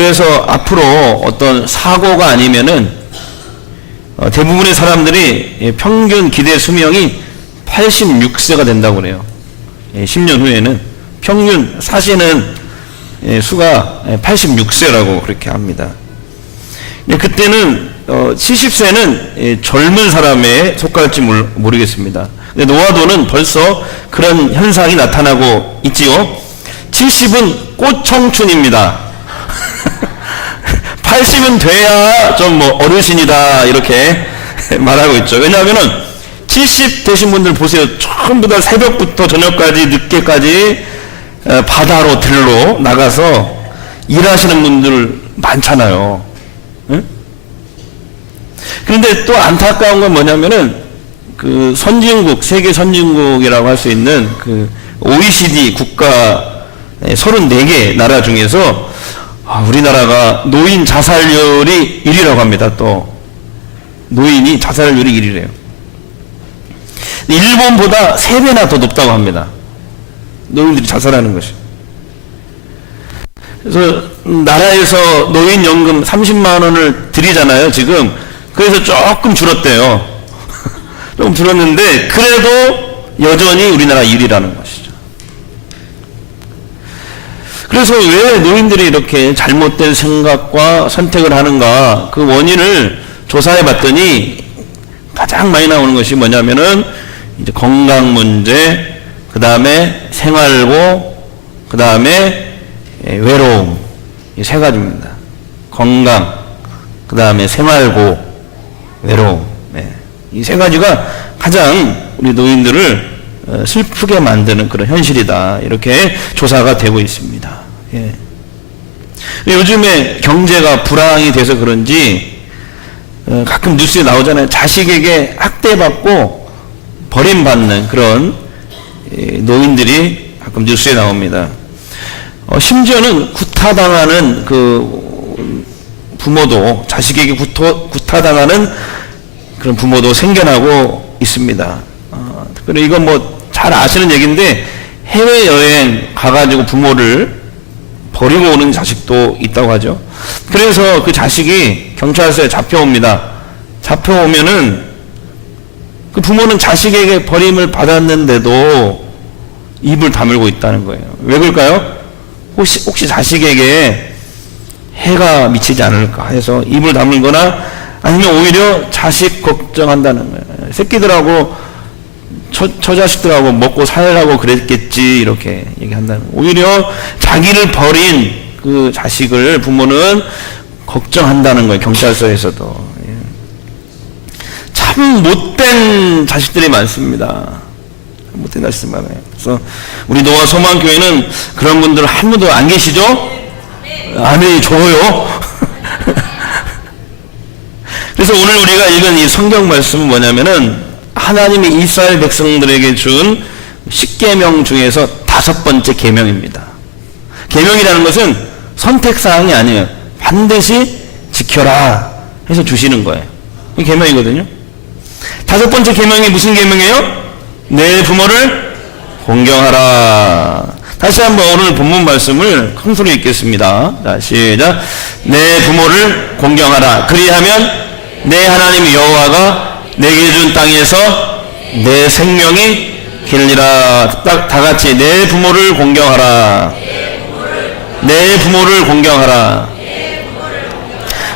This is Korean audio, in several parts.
그래서 앞으로 어떤 사고가 아니면은 대부분의 사람들이 평균 기대 수명이 86세가 된다고 그래요. 10년 후에는 평균 사시는 수가 86세라고 그렇게 합니다. 그때는 70세는 젊은 사람에 속할지 모르겠습니다. 근데 노화도는 벌써 그런 현상이 나타나고 있지요. 70은 꽃청춘입니다. 80은 돼야 좀 뭐 어르신이다 이렇게 말하고 있죠. 왜냐하면은 70 되신 분들 보세요. 전부 다 새벽부터 저녁까지 늦게까지 바다로 들로 나가서 일하시는 분들 많잖아요. 응? 그런데 또 안타까운 건 뭐냐면은 그 선진국, 세계 선진국이라고 할 수 있는 그 OECD 국가 34개 나라 중에서 우리나라가 노인 자살률이 1위라고 합니다. 또 노인이 자살률이 1위래요. 일본보다 3배나 더 높다고 합니다. 노인들이 자살하는 것이. 그래서 나라에서 노인연금 30만 원을 드리잖아요, 지금. 그래서 조금 줄었대요. 조금 줄었는데 그래도 여전히 우리나라 1위라는 것이죠. 그래서 왜 노인들이 이렇게 잘못된 생각과 선택을 하는가, 그 원인을 조사해 봤더니 가장 많이 나오는 것이 뭐냐면은 이제 건강 문제, 그 다음에 생활고, 그 다음에 외로움, 이 3가지입니다. 건강, 그 다음에 생활고, 외로움. 이 3가지가 가장 우리 노인들을 슬프게 만드는 그런 현실이다. 이렇게 조사가 되고 있습니다. 예. 요즘에 경제가 불황이 돼서 그런지 가끔 뉴스에 나오잖아요. 자식에게 학대받고 버림받는 그런 노인들이 가끔 뉴스에 나옵니다. 심지어는 구타당하는 그 부모도, 자식에게 구타당하는 그런 부모도 생겨나고 있습니다. 특별히 이건 뭐 잘 아시는 얘기인데, 해외여행 가가지고 부모를 버리고 오는 자식도 있다고 하죠. 그래서 그 자식이 경찰서에 잡혀옵니다. 잡혀오면은 그 부모는 자식에게 버림을 받았는데도 입을 다물고 있다는 거예요. 왜 그럴까요? 혹시 자식에게 해가 미치지 않을까 해서 입을 다물거나, 아니면 오히려 자식 걱정한다는 거예요. 새끼들하고 처자식들하고 먹고 살라고 그랬겠지 이렇게 얘기한다는 거예요. 오히려 자기를 버린 그 자식을 부모는 걱정한다는 거예요. 경찰서에서도. 참 못된 자식들이 많습니다. 못된 자식들 많아요. 그래서 우리 노아 소망교회는 그런 분들 한 분도 안 계시죠? 아멘, 좋아요. 그래서 오늘 우리가 읽은 이 성경 말씀은 뭐냐면은 하나님이 이스라엘 백성들에게 준 10계명 중에서 5번째 계명입니다. 계명이라는 것은 선택사항이 아니에요. 반드시 지켜라 해서 주시는 거예요. 이 계명이거든요. 5번째 계명이 무슨 계명이에요? 내 부모를 공경하라. 다시 한번 오늘 본문 말씀을 큰 소리 읽겠습니다. 자, 시작. 내 부모를 공경하라. 그리하면 내 하나님 여호와가 내게 준 땅에서 내 생명이 길리라. 딱 다 같이 내 부모를 공경하라. 내 부모를 공경하라.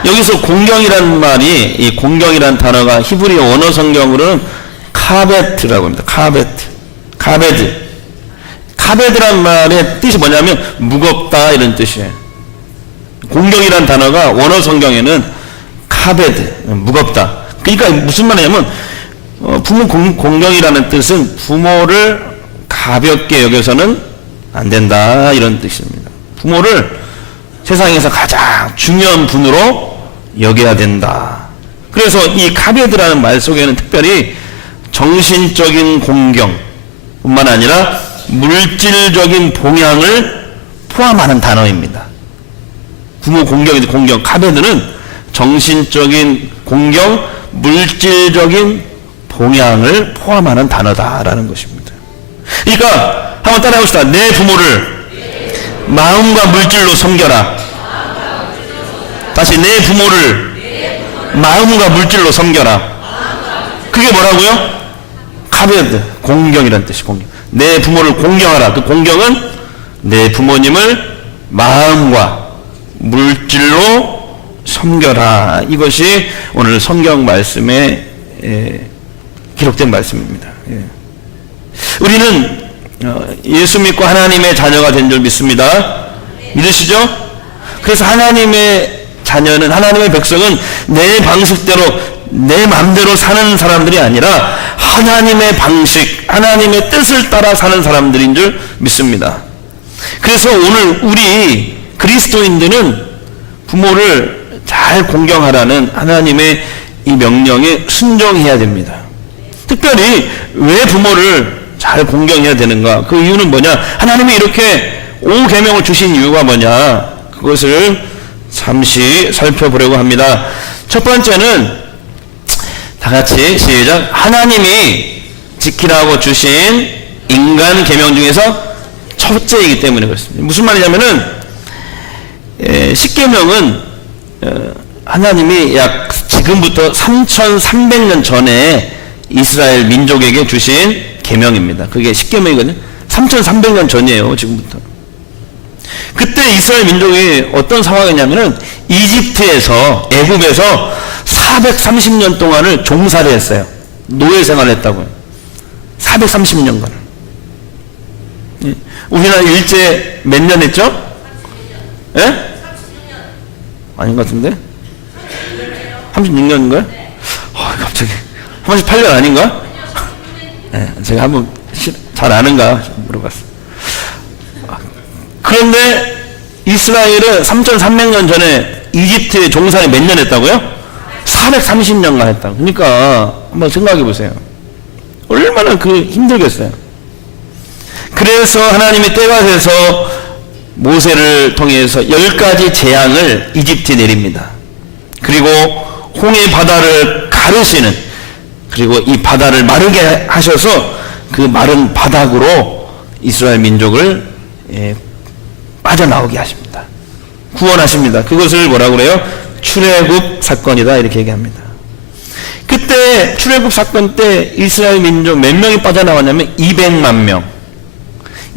여기서 공경이라는 말이, 이 공경이라는 단어가 히브리 원어 성경으로는 카베트라고 합니다. 카베드. 카베드란 말의 뜻이 뭐냐면 무겁다 이런 뜻이에요. 공경이라는 단어가 원어 성경에는 카베드, 무겁다. 그러니까 무슨 말이냐면 부모 공경이라는 뜻은 부모를 가볍게 여겨서는 안 된다 이런 뜻입니다. 부모를 세상에서 가장 중요한 분으로 여겨야 된다. 그래서 이 카베드라는 말 속에는 특별히 정신적인 공경 뿐만 아니라 물질적인 봉양을 포함하는 단어입니다. 부모 공경, 카베드는 정신적인 공경, 물질적인 봉양을 포함하는 단어다라는 것입니다. 그러니까 한번 따라해봅시다. 내 부모를 마음과 물질로 섬겨라. 다시 내 부모를 마음과 물질로 섬겨라. 그게 뭐라고요? 카베드, 공경이라는 뜻이 공경. 내 부모를 공경하라. 그 공경은 내 부모님을 마음과 물질로 섬겨라. 이것이 오늘 성경 말씀에 기록된 말씀입니다. 우리는 예수 믿고 하나님의 자녀가 된 줄 믿습니다. 믿으시죠? 그래서 하나님의 자녀는, 하나님의 백성은 내 방식대로 내 마음대로 사는 사람들이 아니라 하나님의 방식, 하나님의 뜻을 따라 사는 사람들인 줄 믿습니다. 그래서 오늘 우리 그리스도인들은 부모를 잘 공경하라는 하나님의 이 명령에 순종해야 됩니다. 특별히 왜 부모를 잘 공경해야 되는가? 그 이유는 뭐냐? 하나님이 이렇게 5계명을 주신 이유가 뭐냐? 그것을 잠시 살펴보려고 합니다. 첫 번째는 다 같이 시작. 하나님이 지키라고 주신 인간 계명 중에서 첫째이기 때문에 그렇습니다. 무슨 말이냐면은 10계명은 하나님이 약 지금부터 3300년 전에 이스라엘 민족에게 주신 계명입니다. 그게 10계명이거든요. 3300년 전이에요. 지금부터. 그때 이스라엘 민족이 어떤 상황이냐면은 이집트에서, 애굽에서 430년 동안을 종살이 했어요. 노예 생활을 했다고요. 430년간. 우리나라 일제 몇 년 했죠? 예? 아닌 것 같은데? 36년인가요? 갑자기 38년 아닌가? 네, 제가 한번 잘 아는가 물어봤어요. 그런데 이스라엘은 3300년 전에 이집트의 종살이 몇 년 했다고요? 430년간 했다고. 그러니까 한번 생각해 보세요. 얼마나 힘들겠어요. 그래서 하나님이 때가 돼서 모세를 통해서 10가지 재앙을 이집트에 내립니다. 그리고 홍해 바다를 가르시는, 그리고 이 바다를 마르게 하셔서 그 마른 바닥으로 이스라엘 민족을 빠져나오게 하십니다. 구원하십니다. 그것을 뭐라고 그래요? 출애굽 사건이다, 이렇게 얘기합니다. 그때 출애굽 사건 때 이스라엘 민족 몇 명이 빠져나왔냐면 200만 명.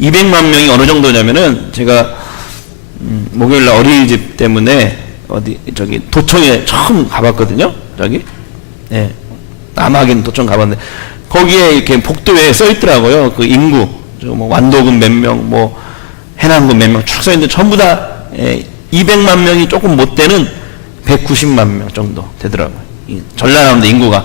200만 명이 어느 정도냐면은, 제가 목요일날 어린이집 때문에 도청에 처음 가봤거든요. 남하긴 도청 가봤는데 거기에 이렇게 복도에 써 있더라고요. 그 인구, 완도군 몇 명, 해남군 몇 명 쭉 써 있는데 전부 다 200만 명이 조금 못 되는 190만 명 정도 되더라고요. 이 전라남도 인구가.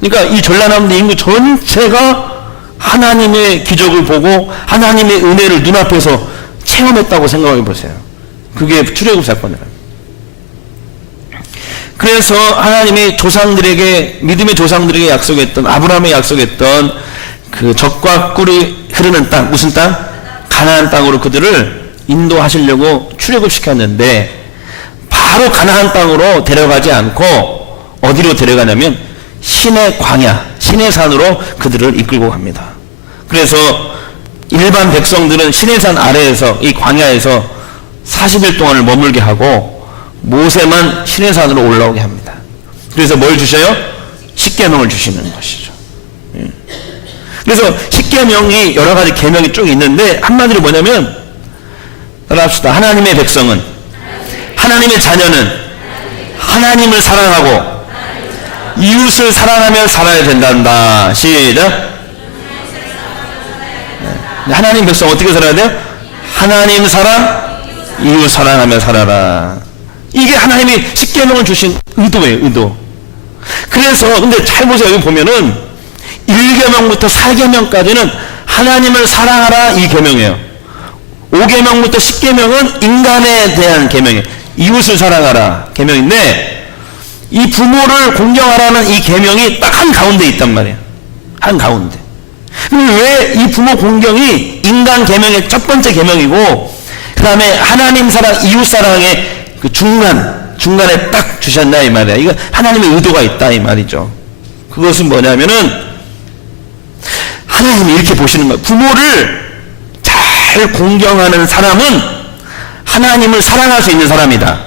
그러니까 이 전라남도 인구 전체가 하나님의 기적을 보고 하나님의 은혜를 눈앞에서 체험했다고 생각해 보세요. 그게 출애굽 사건이에요. 그래서 하나님이 조상들에게, 믿음의 조상들에게 약속했던, 아브라함에 약속했던 그 젖과 꿀이 흐르는 땅, 무슨 땅? 가나안 땅으로 그들을 인도하시려고 출애굽시켰는데 바로 가나안 땅으로 데려가지 않고 어디로 데려가냐면 신의 광야, 신의 산으로 그들을 이끌고 갑니다. 그래서 일반 백성들은 신의 산 아래에서, 이 광야에서 40일 동안을 머물게 하고 모세만 신의 산으로 올라오게 합니다. 그래서 뭘 주셔요? 십계명을 주시는 것이죠. 그래서 십계명이 여러 가지 계명이 쭉 있는데 한마디로 뭐냐면, 따라합시다. 하나님의 백성은, 하나님의 자녀는 하나님을 사랑하고 이웃을 사랑하며 살아야 된단다. 시작. 하나님 백성 어떻게 살아야 돼요? 하나님 사랑, 이웃 사랑하며 살아라. 이게 하나님이 십계명을 주신 의도예요. 의도. 그래서 근데 잘 보세요. 여기 보면은 1계명부터 4계명까지는 하나님을 사랑하라, 이 계명이에요. 5계명부터 10계명은 인간에 대한 계명이에요. 이웃을 사랑하라 계명인데, 이 부모를 공경하라는 이 계명이 딱 한가운데 있단 말이에요. 한가운데. 왜 이 부모 공경이 인간 계명의 첫 번째 계명이고, 그 다음에 하나님 사랑, 이웃 사랑의 그 중간에 딱 주셨나 이 말이야. 이거 하나님의 의도가 있다 이 말이죠. 그것은 뭐냐면은 하나님이 이렇게 보시는 거예요. 부모를 잘 공경하는 사람은 하나님을 사랑할 수 있는 사람이다.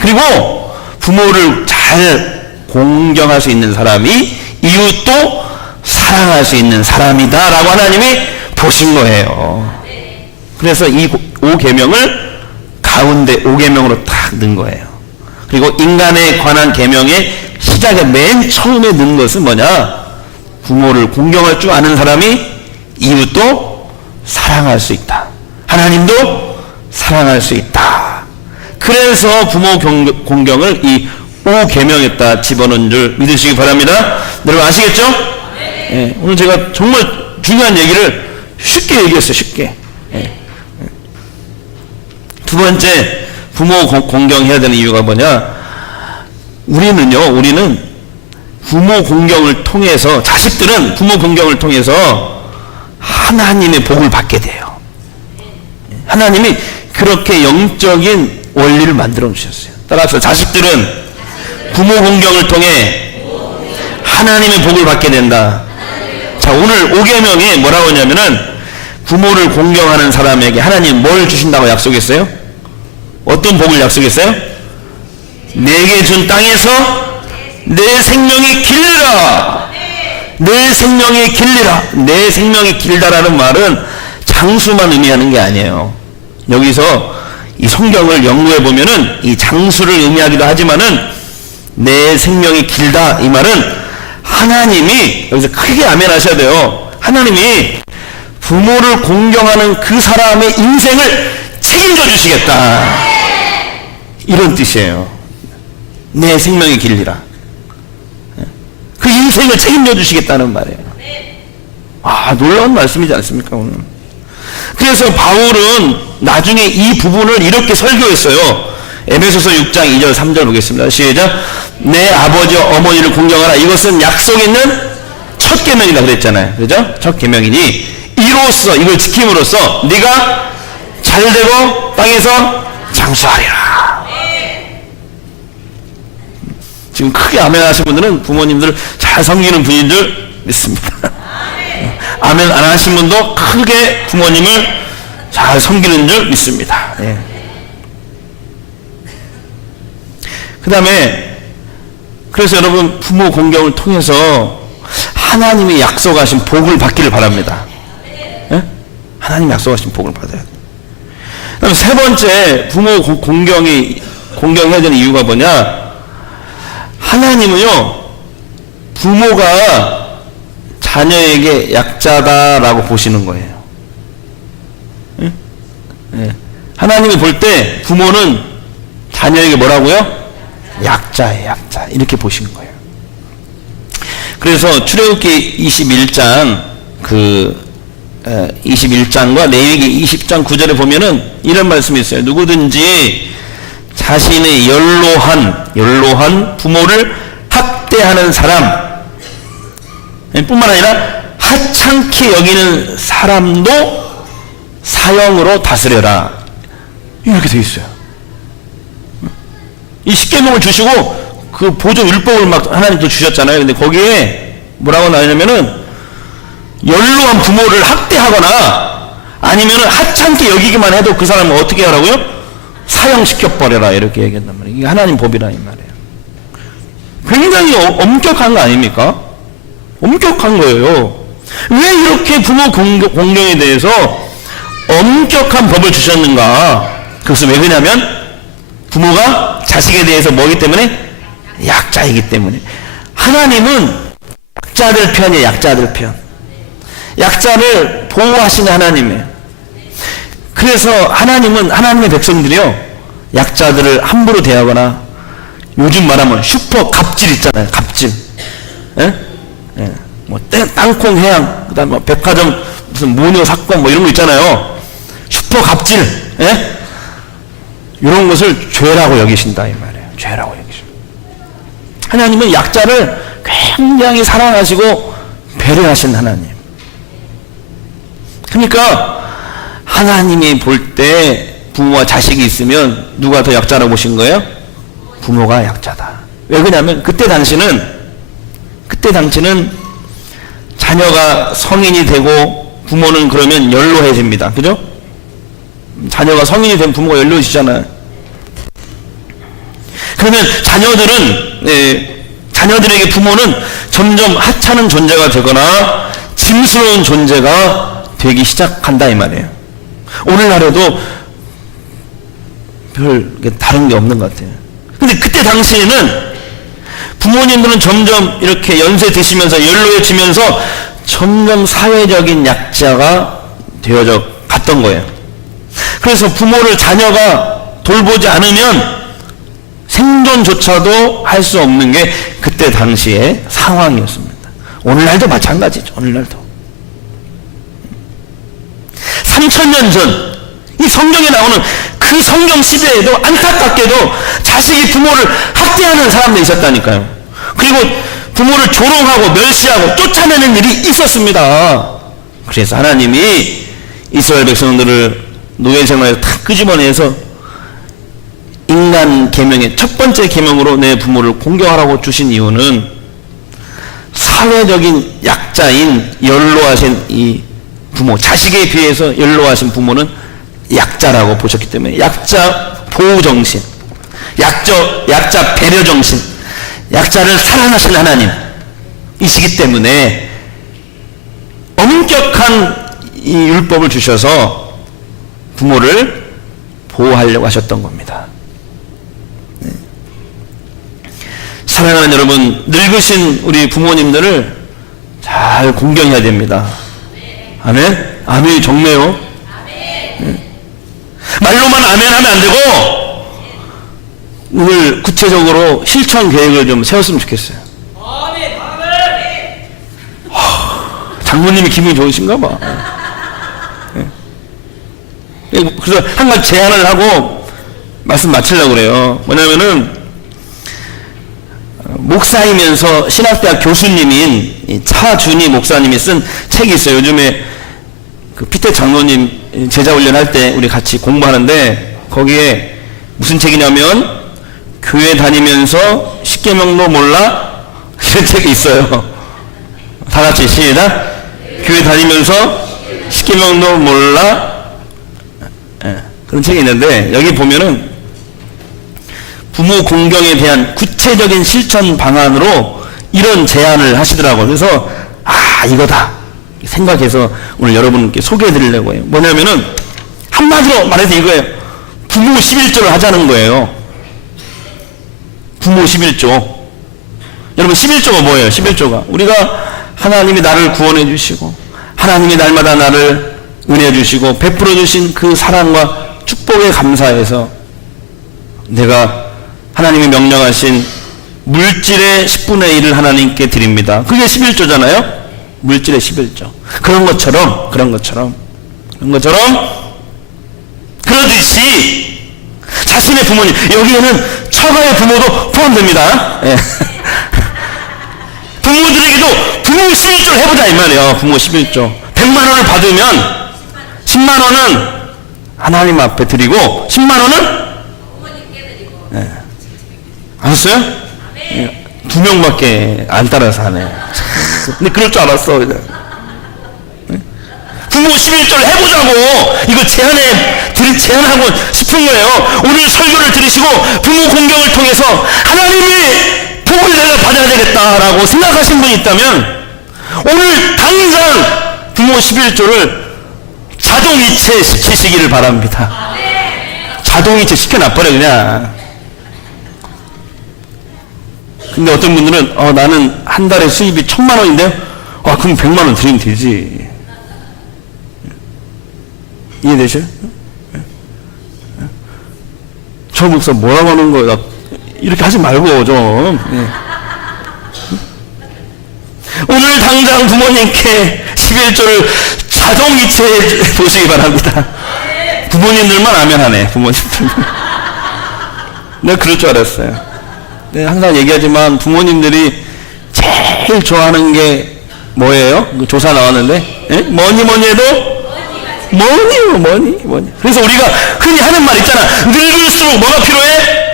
그리고 부모를 잘 공경할 수 있는 사람이 이웃도 사랑할 수 있는 사람이다 라고 하나님이 보신 거예요. 그래서 이 5계명을 가운데 5계명으로 딱 넣은 거예요. 그리고 인간에 관한 계명의 시작에 맨 처음에 넣은 것은 뭐냐? 부모를 공경할 줄 아는 사람이 이웃도 사랑할 수 있다. 하나님도 사랑할 수 있다. 그래서 부모 공경을 이 5계명에다 집어넣은 줄 믿으시기 바랍니다. 여러분 아시겠죠? 네. 오늘 제가 정말 중요한 얘기를 쉽게 얘기했어요. 쉽게. 네. 두 번째, 부모 공경해야 되는 이유가 뭐냐? 우리는 부모 공경을 통해서, 자식들은 부모 공경을 통해서 하나님의 복을 받게 돼요. 하나님이 그렇게 영적인 원리를 만들어 주셨어요. 따라서 자식들은 부모 공경을 통해 하나님의 복을 받게 된다. 자, 오늘 5계명에 뭐라고 하냐면은 부모를 공경하는 사람에게 하나님 뭘 주신다고 약속했어요? 어떤 복을 약속했어요? 내게 준 땅에서 내 생명이 길리라. 내 생명이 길리라. 내 생명이 길다라는 말은 장수만 의미하는 게 아니에요. 여기서 이 성경을 연구해 보면은 이 장수를 의미하기도 하지만은 내 생명이 길다 이 말은 하나님이, 여기서 크게 아멘 하셔야 돼요. 하나님이 부모를 공경하는 그 사람의 인생을 책임져 주시겠다. 이런 뜻이에요. 내 생명이 길리라. 그 인생을 책임져 주시겠다는 말이에요. 아, 놀라운 말씀이지 않습니까, 오늘? 그래서 바울은 나중에 이 부분을 이렇게 설교했어요. 에베소서 6장 2절 3절 보겠습니다. 시작. 내 아버지와 어머니를 공경하라. 이것은 약속 있는 첫 계명이다 그랬잖아요. 그죠? 첫 계명이니 이로써, 이걸 지킴으로써 네가 잘되고 땅에서 장수하리라. 지금 크게 아멘 하신 분들은 부모님들 잘 섬기는 분인 줄 믿습니다. 아멘 안 하신 분도 크게 부모님을 잘 섬기는 줄 믿습니다. 예. 그 다음에 그래서 여러분 부모 공경을 통해서 하나님이 약속하신 복을 받기를 바랍니다. 예? 하나님이 약속하신 복을 받아야 돼요. 그다음 세 번째, 부모 공경해야 되는 이유가 뭐냐? 하나님은요, 부모가 자녀에게 약자다라고 보시는 거예요. 예? 예. 하나님이 볼 때 부모는 자녀에게 뭐라고요? 약자예요, 약자. 이렇게 보시는 거예요. 그래서 출애굽기 21장 21장과 레위기 20장 9절에 보면은 이런 말씀이 있어요. 누구든지 자신의 연로한 부모를 학대하는 사람 뿐만 아니라 하찮게 여기는 사람도 사형으로 다스려라. 이렇게 되어 있어요. 이 십계명을 주시고 그 보조 율법을 막 하나님 또 주셨잖아요. 근데 거기에 뭐라고 나오냐면은 연로한 부모를 학대하거나 아니면은 하찮게 여기기만 해도 그 사람을 어떻게 하라고요? 사형시켜버려라. 이렇게 얘기한단 말이에요. 이게 하나님 법이라 이 말이에요. 굉장히 엄격한 거 아닙니까? 엄격한 거예요. 왜 이렇게 부모 공경에 대해서 엄격한 법을 주셨는가? 그것은 왜 그러냐면 부모가 자식에 대해서 뭐기 때문에? 약자이기 때문에. 하나님은 약자들 편이에요. 약자들 편. 약자를 보호하시는 하나님이에요. 그래서 하나님은, 하나님의 백성들이요, 약자들을 함부로 대하거나, 요즘 말하면 슈퍼 갑질 있잖아요. 갑질. 예? 예. 뭐 땅콩 해양, 그 다음에 뭐 백화점 무슨 모녀 사건 뭐 이런 거 있잖아요. 슈퍼 갑질. 예? 이런 것을 죄라고 여기신다 이 말이에요. 죄라고 여기신다. 하나님은 약자를 굉장히 사랑하시고 배려하신 하나님. 그러니까 하나님이 볼 때 부모와 자식이 있으면 누가 더 약자라고 보신 거예요? 부모가 약자다. 왜 그러냐면 그때 당시는 자녀가 성인이 되고 부모는 그러면 연로해집니다. 그죠? 자녀가 성인이 된 부모가 연로해지잖아요. 그러면 자녀들에게 부모는 점점 하찮은 존재가 되거나 짐스러운 존재가 되기 시작한다 이 말이에요. 오늘날에도 별 다른 게 없는 것 같아요. 근데 그때 당시에는 부모님들은 점점 이렇게 연세 드시면서 연로해지면서 점점 사회적인 약자가 되어져 갔던 거예요. 그래서 부모를 자녀가 돌보지 않으면 생존조차도 할 수 없는 게 그때 당시의 상황이었습니다. 오늘날도 마찬가지죠. 오늘날도 3000년 전 이 성경에 나오는 그 성경 시대에도 안타깝게도 자식이 부모를 학대하는 사람들이 있었다니까요. 그리고 부모를 조롱하고 멸시하고 쫓아내는 일이 있었습니다. 그래서 하나님이 이스라엘 백성들을 노예 생활에서 다 끄집어내서 인간 계명의 첫 번째 계명으로 내 부모를 공경하라고 주신 이유는 사회적인 약자인 연로하신 이 부모, 자식에 비해서 연로하신 부모는 약자라고 보셨기 때문에 약자 보호정신, 약자 배려정신, 약자를 사랑하신 하나님이시기 때문에 엄격한 이 율법을 주셔서 부모를 보호하려고 하셨던 겁니다. 네. 사랑하는 여러분, 늙으신 우리 부모님들을 잘 공경해야 됩니다. 아멘? 아멘이 적네요. 네. 말로만 아멘 하면 안 되고 오늘 구체적으로 실천 계획을 좀 세웠으면 좋겠어요. 장모님이 기분이 좋으신가 봐. 네. 그래서 한 가지 제안을 하고 말씀 마치려고 그래요. 뭐냐면은 목사이면서 신학대학 교수님인 차준희 목사님이 쓴 책이 있어요. 요즘에 그 피태 장로님 제자훈련 할 때 우리 같이 공부하는데 거기에 무슨 책이냐면 교회 다니면서 십계명도 몰라? 이런 책이 있어요. 다 같이 시작. 교회 다니면서 십계명도 몰라? 그런 책이 있는데 여기 보면은 부모 공경에 대한 구체적인 실천 방안으로 이런 제안을 하시더라고요. 그래서 이거다 생각해서 오늘 여러분께 소개해 드리려고 해요. 뭐냐면은 한마디로 말해서 이거예요. 부모 11조를 하자는 거예요. 부모 11조. 여러분 11조가 뭐예요? 11조가 우리가 하나님이 나를 구원해 주시고 하나님이 날마다 나를 은혜 주시고 베풀어 주신 그 사랑과 축복에 감사해서 내가 하나님이 명령하신 물질의 10분의 1을 하나님께 드립니다. 그게 11조잖아요. 물질의 11조. 그런 것처럼 그러듯이 자신의 부모님, 여기에는 처가의 부모도 포함됩니다. 예. 부모들에게도 부모 11조를 해보자 이 말이에요. 부모 11조 100만 원을 받으면 10만 원은 하나님 앞에 드리고 10만 원은 예. 아셨어요? 예. 2명밖에 안 따라서 하네. 근데 그럴 줄 알았어. 부모 11조를 해보자고 이거 제안하고 싶은 거예요. 오늘 설교를 들으시고 부모 공경을 통해서 하나님이 복을 내가 받아야 되겠다라고 생각하신 분이 있다면 오늘 당장 부모 11조를 자동이체 시키시기를 바랍니다. 자동이체 시켜놔버려 그냥. 근데 어떤 분들은 나는 한 달에 수입이 1000만 원인데요? 그럼 100만 원 드리면 되지. 이해되셔요? 저 목사 뭐라고 하는 거야? 이렇게 하지 말고 좀. 오늘 당장 부모님께 11조를 자동이체해 보시기 바랍니다. 부모님들만 아멘 하네. 부모님들만. 내가 그럴 줄 알았어요. 내가 항상 얘기하지만 부모님들이 제일 좋아하는 게 뭐예요? 조사 나왔는데 뭐니 해도 뭐니. 그래서 우리가 흔히 하는 말 있잖아. 늙을수록 뭐가 필요해?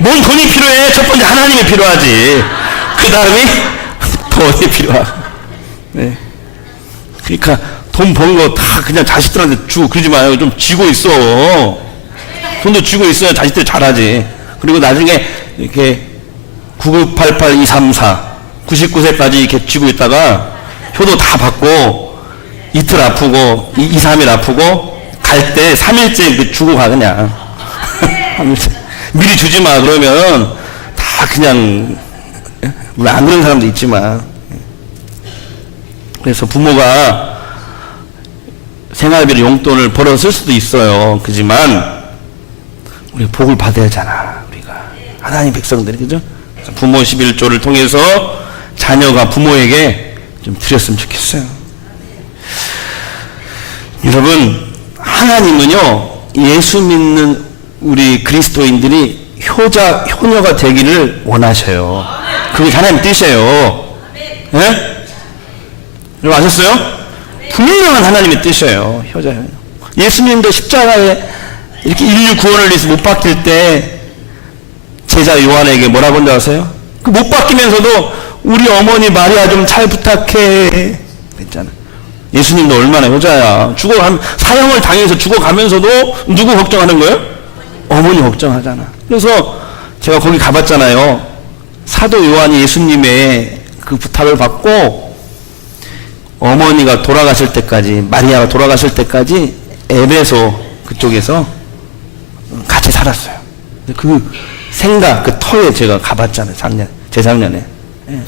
뭔 돈이 필요해? 첫 번째 하나님이 필요하지. 그 다음에 돈이 필요하고. 네. 그러니까 돈 번 거 다 그냥 자식들한테 주고 그러지 마요. 좀 쥐고 있어. 돈도 쥐고 있어야 자식들이 잘하지. 그리고 나중에 이렇게 9988234 99세까지 이렇게 쥐고 있다가 효도 다 받고 이틀 아프고 2, 3일 아프고 갈 때 3일째 주고 가 그냥. 미리 주지 마 그러면 다 그냥 물론 안 그런 사람도 있지만 그래서 부모가 생활비로 용돈을 벌어 쓸 수도 있어요. 그지만 우리 복을 받아야 하잖아. 우리가 하나님 백성들이 그죠? 부모 11조를 통해서 자녀가 부모에게 좀 드렸으면 좋겠어요. 여러분 하나님은요 예수 믿는 우리 그리스도인들이 효자 효녀가 되기를 원하셔요. 그게 하나님 뜻이에요. 예? 여러분 아셨어요? 분명한 하나님의 뜻이에요. 효자 효녀. 예수님도 십자가에 이렇게 인류 구원을 위해서 못 박힐 때 제자 요한에게 뭐라고 한지 아세요? 그 못 박히면서도 우리 어머니 마리아 좀 잘 부탁해 그랬잖아. 예수님도 얼마나 효자야. 사형을 당해서 죽어가면서도 누구 걱정하는 거예요? 어머니 걱정하잖아. 그래서 제가 거기 가봤잖아요. 사도 요한이 예수님의 그 부탁을 받고 어머니가 돌아가실 때까지, 마리아가 돌아가실 때까지 에베소 그쪽에서 같이 살았어요. 그 생각, 그 터에 제가 가봤잖아요. 재작년에. 예.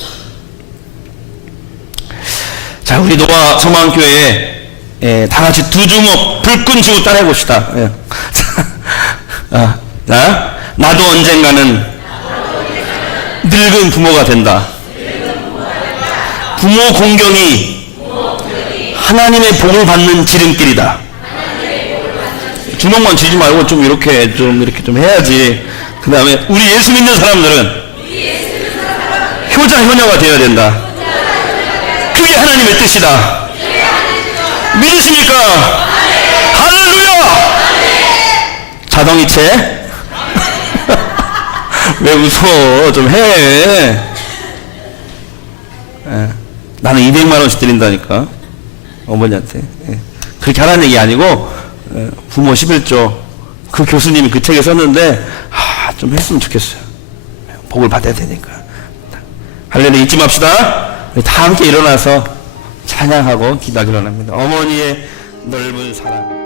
자, 우리 노아 소망교회에 다 같이 두 주먹 불끈 쥐고 따라해봅시다. 예. 나도 언젠가는 늙은 부모가 된다. 부모 공경이 하나님의 복을 받는 지름길이다. 주먹만 쥐지 말고 좀 이렇게 좀 해야지. 그 다음에 우리 예수 믿는 사람들은 효자 효녀가 되어야 된다. 그게 하나님의 뜻이다. 믿으십니까? 할렐루야! 자동이체? 왜 웃어? 좀 해. 나는 200만원씩 드린다니까. 어머니한테. 그렇게 하라는 얘기 아니고, 부모 11조. 그 교수님이 그 책에 썼는데, 좀 했으면 좋겠어요. 복을 받아야 되니까. 할렐루야 잊지 맙시다. 다 함께 일어나서 찬양하고 기도하기로 합니다. 어머니의 넓은 사랑.